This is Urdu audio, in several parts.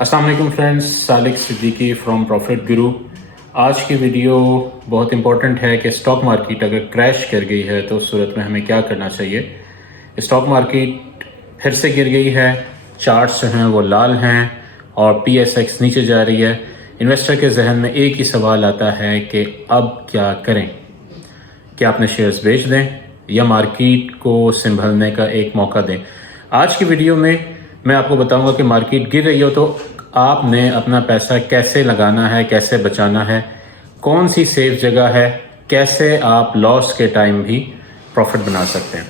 السلام علیکم friends, Salik Siddiqui from profit گرو۔ آج کی ویڈیو بہت امپورٹنٹ ہے کہ اسٹاک مارکیٹ اگر کریش کر گئی ہے تو اس صورت میں ہمیں کیا کرنا چاہیے۔ اسٹاک مارکیٹ پھر سے گر گئی ہے، چارٹس جو ہیں وہ لال ہیں اور پی ایس ایکس نیچے جا رہی ہے۔ انویسٹر کے ذہن میں ایک ہی سوال آتا ہے کہ اب کیا کریں، کیا اپنے شیئرز بیچ دیں یا مارکیٹ کو سنبھلنے کا ایک موقع دیں۔ آج کی ویڈیو میں میں آپ کو بتاؤں گا کہ مارکیٹ گر رہی ہو تو آپ نے اپنا پیسہ کیسے لگانا ہے، کیسے بچانا ہے، کون سی سیف جگہ ہے، کیسے آپ لاس کے ٹائم بھی پروفٹ بنا سکتے ہیں۔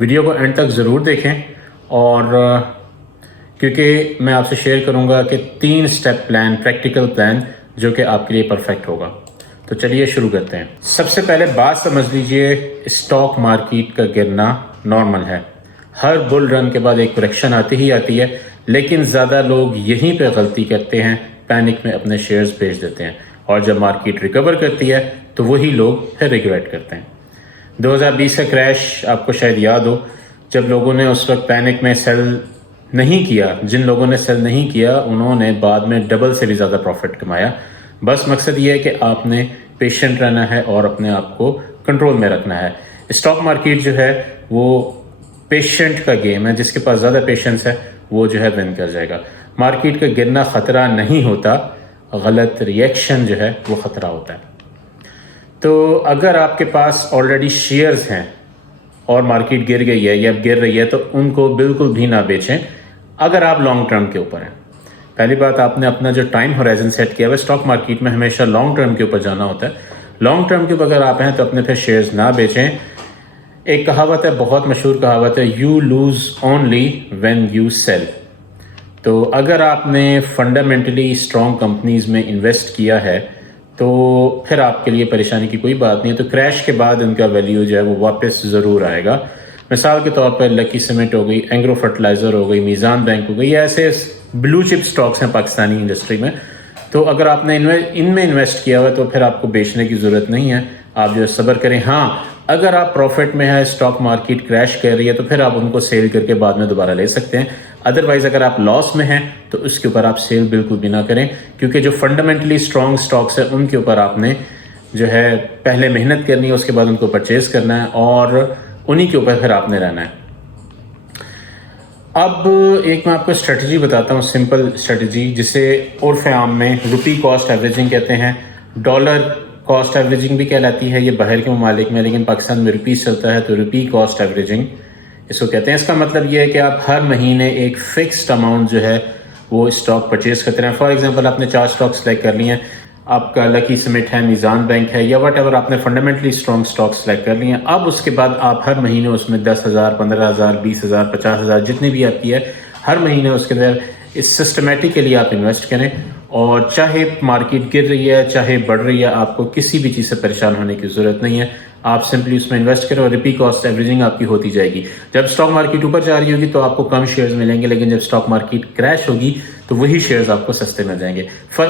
ویڈیو کو اینڈ تک ضرور دیکھیں، اور کیونکہ میں آپ سے شیئر کروں گا کہ 3 سٹیپ پلان، پریکٹیکل پلان جو کہ آپ کے لیے پرفیکٹ ہوگا۔ تو چلیے شروع کرتے ہیں۔ سب سے پہلے بات سمجھ لیجئے، اسٹاک مارکیٹ کا گرنا نارمل ہے۔ ہر بل رن کے بعد ایک کریکشن آتی ہی آتی ہے، لیکن زیادہ لوگ یہیں پہ غلطی کرتے ہیں، پینک میں اپنے شیئرز بیچ دیتے ہیں، اور جب مارکیٹ ریکور کرتی ہے تو وہی لوگ پھر ریگریٹ کرتے ہیں۔ 2020 کا کریش آپ کو شاید یاد ہو، جب لوگوں نے اس وقت پینک میں سیل نہیں کیا، جن لوگوں نے سیل نہیں کیا انہوں نے بعد میں ڈبل سے بھی زیادہ پروفٹ کمایا۔ بس مقصد یہ ہے کہ آپ نے پیشنٹ رہنا ہے اور اپنے آپ کو کنٹرول میں رکھنا ہے۔ اسٹاک مارکیٹ جو ہے وہ پیشنٹ کا گیم ہے، جس کے پاس زیادہ پیشنس ہے وہ جو ہے ون کر جائے گا۔ مارکیٹ کا گرنا خطرہ نہیں ہوتا، غلط ریئیکشن جو ہے وہ خطرہ ہوتا ہے۔ تو اگر آپ کے پاس آلریڈی شیئرز ہیں اور مارکیٹ گر گئی ہے یا گر رہی ہے تو ان کو بالکل بھی نہ بیچیں اگر آپ لانگ ٹرم کے اوپر ہیں۔ پہلی بات، آپ نے اپنا جو ٹائم ہورائزن سیٹ کیا ہوا ہے اسٹاک مارکیٹ میں، ہمیشہ لانگ ٹرم کے اوپر جانا ہوتا ہے۔ لانگ ٹرم کے اوپر اگر آپ ہیں تو اپنے پھر شیئرز نہ بیچیں۔ ایک کہاوت ہے، بہت مشہور کہاوت ہے، you lose only when you sell. تو اگر آپ نے فنڈامنٹلی اسٹرانگ کمپنیز میں انویسٹ کیا ہے تو پھر آپ کے لیے پریشانی کی کوئی بات نہیں ہے۔ تو کریش کے بعد ان کا ویلیو جو ہے وہ واپس ضرور آئے گا۔ مثال کے طور پر لکی سیمنٹ ہو گئی، اینگرو فرٹیلائزر ہو گئی، میزان بینک ہو گئی، یہ ایسے بلو چپ سٹاکس ہیں پاکستانی انڈسٹری میں۔ تو اگر آپ نے ان میں انویسٹ کیا ہوا ہے تو پھر آپ کو بیچنے کی ضرورت نہیں ہے، آپ جو صبر کریں۔ ہاں، اگر آپ پروفٹ میں ہے، اسٹاک مارکیٹ کریش کر رہی ہے تو پھر آپ ان کو سیل کر کے بعد میں دوبارہ لے سکتے ہیں۔ ادروائز اگر آپ لاس میں ہیں تو اس کے اوپر آپ سیل بالکل بھی نہ کریں، کیونکہ جو فنڈامنٹلی اسٹرانگ سٹاکس ہیں ان کے اوپر آپ نے جو ہے پہلے محنت کرنی ہے، اس کے بعد ان کو پرچیز کرنا ہے اور انہی کے اوپر پھر آپ نے رہنا ہے۔ اب ایک میں آپ کو اسٹریٹجی بتاتا ہوں، سمپل اسٹریٹجی، جسے عرف عام میں روپی کاسٹ ایوریجنگ کہتے ہیں، ڈالر کاسٹ ایوریجنگ بھی کہلاتی ہے، یہ باہر کے ممالک میں، لیکن پاکستان میں روپیز چلتا ہے تو روپی کاسٹ ایوریجنگ اس کو کہتے ہیں۔ اس کا مطلب یہ ہے کہ آپ ہر مہینے ایک فکسڈ اماؤنٹ جو ہے وہ اسٹاک پرچیز کرتے ہیں۔ فار ایگزامپل آپ نے 4 اسٹاک سلیکٹ کر لیے ہیں، آپ کا لکی سیمنٹ ہے، میزان بینک ہے، یا وٹ ایور آپ نے فنڈامنٹلی اسٹرانگ اسٹاک سلیکٹ کر لیے ہیں۔ اب اس کے بعد آپ ہر مہینے اس میں 10,000، 15,000، 20,000، 50,000 جتنی بھی آتی ہے، ہر مہینے اس کے اندر اس سسٹمیٹکلی آپ انویسٹ کریں، اور چاہے مارکیٹ گر رہی ہے چاہے بڑھ رہی ہے، آپ کو کسی بھی چیز سے پریشان ہونے کی ضرورت نہیں ہے۔ آپ سمپلی اس میں انویسٹ کریں اور روپی کاسٹ ایوریجنگ آپ کی ہوتی جائے گی۔ جب اسٹاک مارکیٹ اوپر جا رہی ہوگی تو آپ کو کم شیئرز ملیں گے، لیکن جب اسٹاک مارکیٹ کریش ہوگی تو وہی شیئرز آپ کو سستے مل جائیں گے۔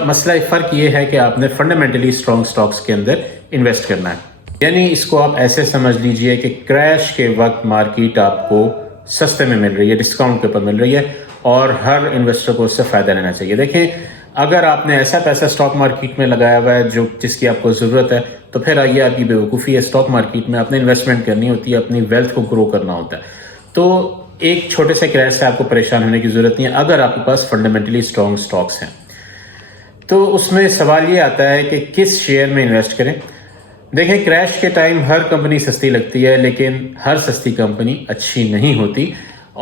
مسئلہ فرق یہ ہے کہ آپ نے فنڈامنٹلی اسٹرانگ سٹاکس کے اندر انویسٹ کرنا ہے۔ یعنی اس کو آپ ایسے سمجھ لیجئے کہ کریش کے وقت مارکیٹ آپ کو سستے میں مل رہی ہے، ڈسکاؤنٹ کے اوپر مل رہی ہے، اور ہر انویسٹر کو اس سے فائدہ لینا چاہیے۔ دیکھیں، اگر آپ نے ایسا پیسہ اسٹاک مارکیٹ میں لگایا ہوا ہے جس کی آپ کو ضرورت ہے، تو پھر آئیے آپ کی بیوقوفی ہے۔ اسٹاک مارکیٹ میں آپ نے انویسٹمنٹ کرنی ہوتی ہے، اپنی ویلتھ کو گرو کرنا ہوتا ہے۔ تو ایک چھوٹے سے کریش سے آپ کو پریشان ہونے کی ضرورت نہیں ہے اگر آپ کے پاس فنڈامنٹلی اسٹرانگ سٹاکس ہیں۔ تو اس میں سوال یہ آتا ہے کہ کس شیئر میں انویسٹ کریں۔ دیکھیں، کریش کے ٹائم ہر کمپنی سستی لگتی ہے، لیکن ہر سستی کمپنی اچھی نہیں ہوتی،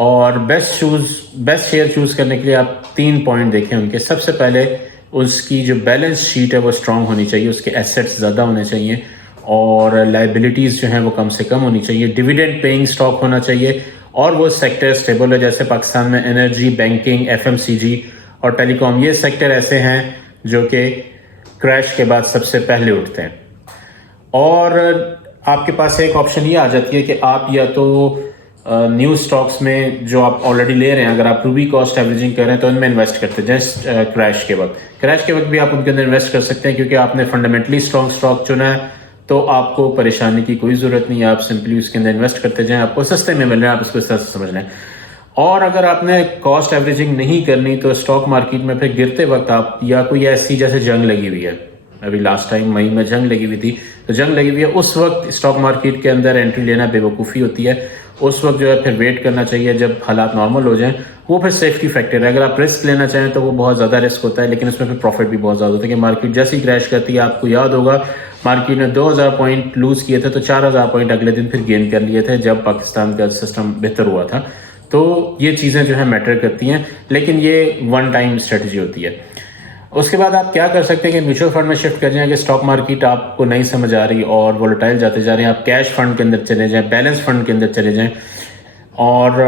اور بیسٹ شیئر چوز کرنے کے لیے آپ 3 پوائنٹ دیکھیں ان کے۔ سب سے پہلے اس کی جو بیلنس شیٹ ہے وہ اسٹرانگ ہونی چاہیے، اس کے ایسیٹس زیادہ ہونے چاہیے، اور لائبلٹیز جو ہیں وہ کم سے کم ہونی چاہیے، ڈیویڈنڈ پیئنگ اسٹاک ہونا چاہیے، اور وہ سیکٹر اسٹیبل ہے۔ جیسے پاکستان میں انرجی، بینکنگ، FMCG اور ٹیلی کام، یہ سیکٹر ایسے ہیں جو کہ کریش کے بعد سب سے پہلے اٹھتے ہیں۔ اور آپ کے پاس ایک آپشن یہ آ جاتی ہے کہ آپ یا تو نیو سٹاکس میں جو آپ آلریڈی لے رہے ہیں، اگر آپ روبی کاسٹ ایوریجنگ کر رہے ہیں تو ان میں انویسٹ کرتے ہیں، جسٹ کریش کے وقت بھی آپ ان کے اندر انویسٹ کر سکتے ہیں، کیونکہ آپ نے فنڈامنٹلی اسٹرانگ سٹاک چنا ہے تو آپ کو پریشانی کی کوئی ضرورت نہیں ہے۔ آپ سمپلی اس کے اندر انویسٹ کرتے جائیں، آپ کو سستے میں مل رہے ہیں، آپ اس کو اس طرح سے سمجھ لیں۔ اور اگر آپ نے کاسٹ ایوریجنگ نہیں کرنی تو اسٹاک مارکیٹ میں پھر گرتے وقت آپ یا کوئی ایسی جیسے جنگ لگی ہوئی ہے، ابھی لاسٹ ٹائم مئی میں جنگ لگی ہوئی تھی، تو جنگ لگی ہوئی ہے اس وقت اسٹاک مارکیٹ کے اندر انٹری لینا بے وقوفی ہوتی ہے. اس وقت جو ہے پھر ویٹ کرنا چاہیے جب حالات نارمل ہو جائیں. وہ پھر سیفٹی فیکٹر ہے. اگر آپ رسک لینا چاہیں تو وہ بہت زیادہ رسک ہوتا ہے، لیکن اس میں پھر پروفٹ بھی بہت زیادہ ہوتا ہے کہ مارکیٹ جیسے ہی کریش کرتی ہے، آپ کو یاد ہوگا مارکیٹ نے 2000 پوائنٹ لوز کیے تھے تو 4000 پوائنٹ اگلے دن پھر گین کر لیے تھے جب پاکستان کا سسٹم بہتر ہوا تھا. تو یہ چیزیں جو ہے میٹر کرتی ہیں، لیکن یہ ون ٹائم اسٹریٹجی ہوتی ہے. اس کے بعد آپ کیا کر سکتے ہیں کہ میوچل فنڈ میں شفٹ کر جائیں. کہ اسٹاک مارکیٹ آپ کو نہیں سمجھ آ رہی اور وولٹائل جاتے جا رہے ہیں، آپ کیش فنڈ کے اندر چلے جائیں، بیلنس فنڈ کے اندر چلے جائیں. اور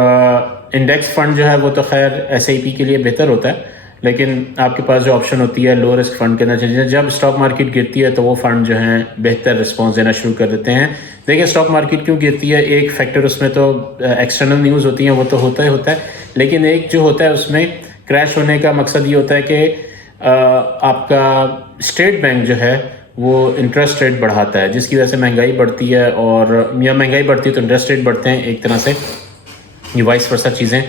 انڈیکس فنڈ جو ہے وہ تو خیر ایس آئی پی کے لیے بہتر ہوتا ہے، لیکن آپ کے پاس جو آپشن ہوتی ہے لو رسک فنڈ کے اندر چلے جائیں. جب اسٹاک مارکیٹ گرتی ہے تو وہ فنڈ جو ہیں بہتر رسپانس دینا شروع کر دیتے ہیں. دیکھیں اسٹاک مارکیٹ کیوں گرتی ہے، ایک فیکٹر اس میں تو ایکسٹرنل نیوز ہوتی ہیں، وہ تو ہوتا ہی ہوتا ہے، لیکن ایک جو ہوتا ہے اس میں کریش ہونے کا مقصد یہ ہوتا ہے کہ آپ کا اسٹیٹ بینک جو ہے وہ انٹرسٹ ریٹ بڑھاتا ہے، جس کی وجہ سے مہنگائی بڑھتی ہے، اور یا مہنگائی بڑھتی ہے تو انٹرسٹ ریٹ بڑھتے ہیں ایک طرح سے، یہ وائس ورسا چیزیں.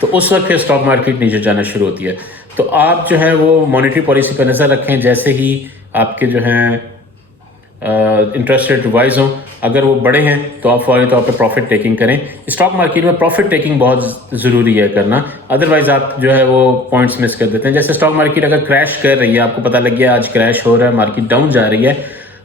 تو اس وقت پھر اسٹاک مارکیٹ نیچے جانا شروع ہوتی ہے. تو آپ جو ہے وہ مانیٹری پالیسی پر نظر رکھیں. جیسے ہی آپ کے جو ہیں انٹرسٹ ریٹ ریوائز ہوں، اگر وہ بڑے ہیں تو آپ فوری طور پہ پروفٹ ٹیکنگ کریں. اسٹاک مارکیٹ میں پروفٹ ٹیکنگ بہت ضروری ہے کرنا، ادروائز آپ جو ہے وہ پوائنٹس مس کر دیتے ہیں. جیسے اسٹاک مارکیٹ اگر کریش کر رہی ہے، آپ کو پتہ لگ گیا آج کریش ہو رہا ہے، مارکیٹ ڈاؤن جا رہی ہے،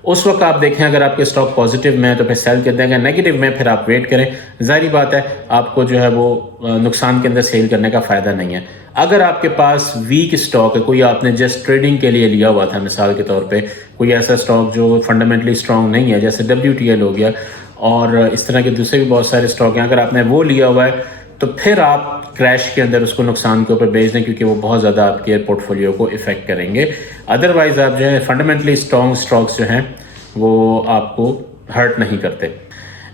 اس وقت آپ دیکھیں اگر آپ کے اسٹاک پازیٹیو میں تو پھر سیل کر دیں گے، نیگیٹو میں پھر آپ ویٹ کریں. ظاہری بات ہے آپ کو جو ہے وہ نقصان کے اندر سیل کرنے کا فائدہ نہیں ہے. اگر آپ کے پاس ویک اسٹاک ہے، کوئی آپ نے جسٹ ٹریڈنگ کے لیے لیا ہوا تھا مثال کے طور پہ، کوئی ایسا اسٹاک جو فنڈامنٹلی اسٹرانگ نہیں ہے جیسے WTL ہو گیا اور اس طرح کے دوسرے بھی بہت سارے اسٹاک ہیں، اگر آپ نے وہ لیا ہوا ہے تو پھر آپ کریش کے اندر اس کو نقصان کے اوپر بیچ دیں، کیونکہ وہ بہت زیادہ آپ کے پورٹ فولیو کو افیکٹ کریں گے. ادروائز آپ جو ہے فنڈامنٹلی اسٹرانگ اسٹاکس جو ہیں وہ آپ کو ہرٹ نہیں کرتے.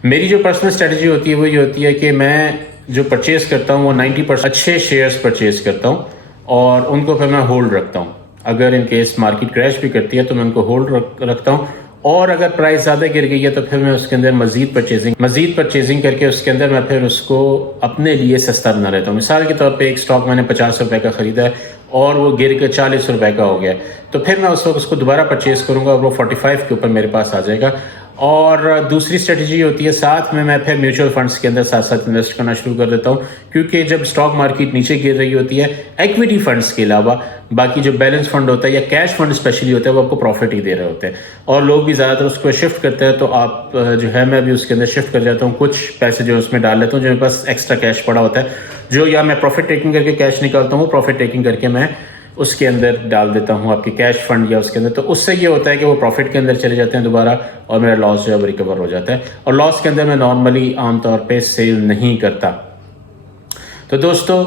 میری جو پرسنل اسٹریٹجی ہوتی ہے وہ یہ ہوتی ہے کہ میں جو پرچیز کرتا ہوں وہ 90% اچھے شیئرز پرچیز کرتا ہوں اور ان کو پھر میں ہولڈ رکھتا ہوں. اگر ان کیس مارکیٹ کریش بھی کرتی ہے تو میں ان کو ہولڈ رکھتا ہوں، اور اگر پرائس زیادہ گر گئی ہے تو پھر میں اس کے اندر مزید پرچیزنگ کر کے اس کے اندر میں پھر اس کو اپنے لیے سستا بنا لیتا ہوں. مثال کے طور پہ ایک اسٹاک میں نے 50 روپے کا خریدا ہے اور وہ گر کے 40 روپے کا ہو گیا، تو پھر میں اس وقت اس کو دوبارہ پرچیز کروں گا اور وہ 45 کے اوپر میرے پاس آ جائے گا. اور دوسری اسٹریٹجی ہوتی ہے ساتھ میں پھر میوچل فنڈس کے اندر ساتھ انویسٹ کرنا شروع کر دیتا ہوں، کیونکہ جب اسٹاک مارکیٹ نیچے گر رہی ہوتی ہے ایکویٹی فنڈس کے علاوہ باقی جو بیلنس فنڈ ہوتا ہے یا کیش فنڈ اسپیشلی ہوتا ہے وہ آپ کو پروفٹ ہی دے رہے ہوتے ہیں، اور لوگ بھی زیادہ تر اس کو شفٹ کرتے ہیں. تو آپ جو ہے میں بھی اس کے اندر شفٹ کر جاتا ہوں، کچھ پیسے جو اس میں ڈال لیتا ہوں جو میرے پاس ایکسٹرا کیش پڑا ہوتا ہے، جو یا میں پروفٹ ٹیکنگ کر کے کیش نکالتا ہوں، وہ پروفٹ ٹیکنگ کر کے میں اس کے اندر ڈال دیتا ہوں آپ کے کیش فنڈ یا اس کے اندر. تو اس سے یہ ہوتا ہے کہ وہ پروفٹ کے اندر چلے جاتے ہیں دوبارہ اور میرا لاس جو ہے وہ ریکور ہو جاتا ہے. اور لاس کے اندر میں نارملی عام طور پہ سیل نہیں کرتا. تو دوستو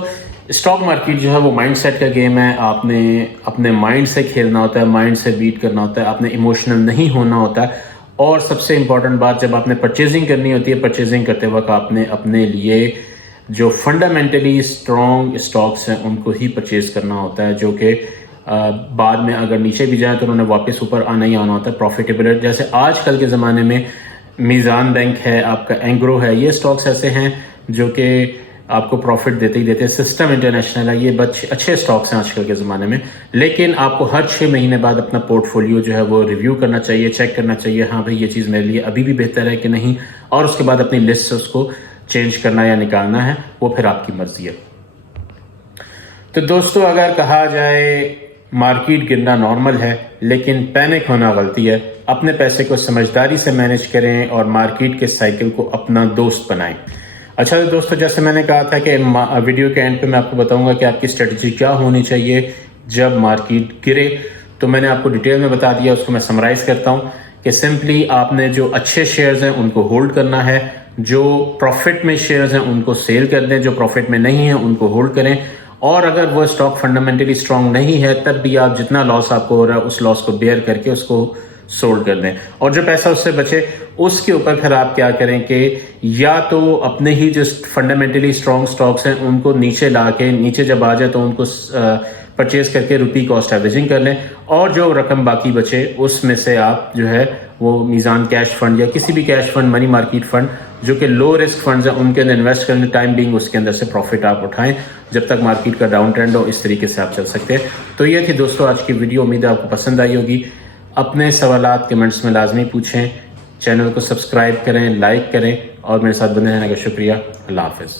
اسٹاک مارکیٹ جو ہے وہ مائنڈ سیٹ کا گیم ہے. آپ نے اپنے مائنڈ سے کھیلنا ہوتا ہے، مائنڈ سے بیٹ کرنا ہوتا ہے، آپ نے ایموشنل نہیں ہونا ہوتا ہے. اور سب سے امپورٹنٹ بات، جب آپ نے پرچیزنگ کرنی ہوتی ہے، پرچیزنگ کرتے وقت آپ نے اپنے لیے جو فنڈامنٹلی اسٹرانگ اسٹاکس ہیں ان کو ہی پرچیز کرنا ہوتا ہے، جو کہ بعد میں اگر نیچے بھی جائیں تو انہوں نے واپس اوپر آنا ہی آنا ہوتا ہے پروفیٹیبل. جیسے آج کل کے زمانے میں میزان بینک ہے، آپ کا اینگرو ہے، یہ اسٹاکس ایسے ہیں جو کہ آپ کو پروفٹ دیتے ہی دیتے ہیں. سسٹم انٹرنیشنل ہے، یہ اچھے اسٹاکس ہیں آج کل کے زمانے میں. لیکن آپ کو ہر 6 مہینے بعد اپنا پورٹ فولیو جو ہے وہ ریویو کرنا چاہیے، چیک کرنا چاہیے ہاں بھائی یہ چیز میرے لیے ابھی بھی بہتر ہے کہ نہیں، اور اس کے بعد اپنی لسٹ سے اس کو چینج کرنا یا نکالنا ہے، وہ پھر آپ کی مرضی ہے. تو دوستو اگر کہا جائے مارکیٹ گرنا نارمل ہے لیکن پینک ہونا غلطی ہے. اپنے پیسے کو سمجھداری سے مینیج کریں اور مارکیٹ کے سائیکل کو اپنا دوست بنائیں. اچھا دوستو، جیسے میں نے کہا تھا کہ ویڈیو کے اینڈ پہ میں آپ کو بتاؤں گا کہ آپ کی اسٹریٹجی کیا ہونی چاہیے جب مارکیٹ گرے. تو میں نے آپ کو ڈیٹیل میں بتا دیا، اس کو میں سمرائز کرتا ہوں کہ سمپلی آپ نے جو اچھے شیئرز ہیں ان کو ہولڈ کرنا ہے، جو پروفٹ میں شیئرز ہیں ان کو سیل کر دیں، جو پروفٹ میں نہیں ہیں ان کو ہولڈ کریں. اور اگر وہ اسٹاک فنڈامنٹلی اسٹرانگ نہیں ہے تب بھی آپ جتنا لاس آپ کو ہو رہا ہے اس لاس کو بیئر کر کے اس کو سولڈ کر دیں. اور جو پیسہ اس سے بچے اس کے اوپر پھر آپ کیا کریں کہ یا تو اپنے ہی جو فنڈامنٹلی اسٹرانگ اسٹاکس ہیں ان کو نیچے لا کے، نیچے جب آ جائے تو ان کو پرچیز کر کے روپی کاسٹ ایوریجنگ کر لیں، اور جو رقم باقی بچے اس میں سے آپ جو ہے وہ میزان کیش فنڈ یا کسی بھی cash fund, money market fund جو کہ لو رسک فنڈز ہیں ان کے اندر انویسٹ کرنے، ٹائم بینگ اس کے اندر سے پروفٹ آپ اٹھائیں جب تک مارکیٹ کا ڈاؤن ٹرینڈ ہو. اس طریقے سے آپ چل سکتے ہیں. تو یہ تھی دوستو آج کی ویڈیو، امید ہے آپ کو پسند آئی ہوگی. اپنے سوالات کمنٹس میں لازمی پوچھیں، چینل کو سبسکرائب کریں، لائک کریں، اور میرے ساتھ بنے رہنے کا شکریہ. اللہ حافظ.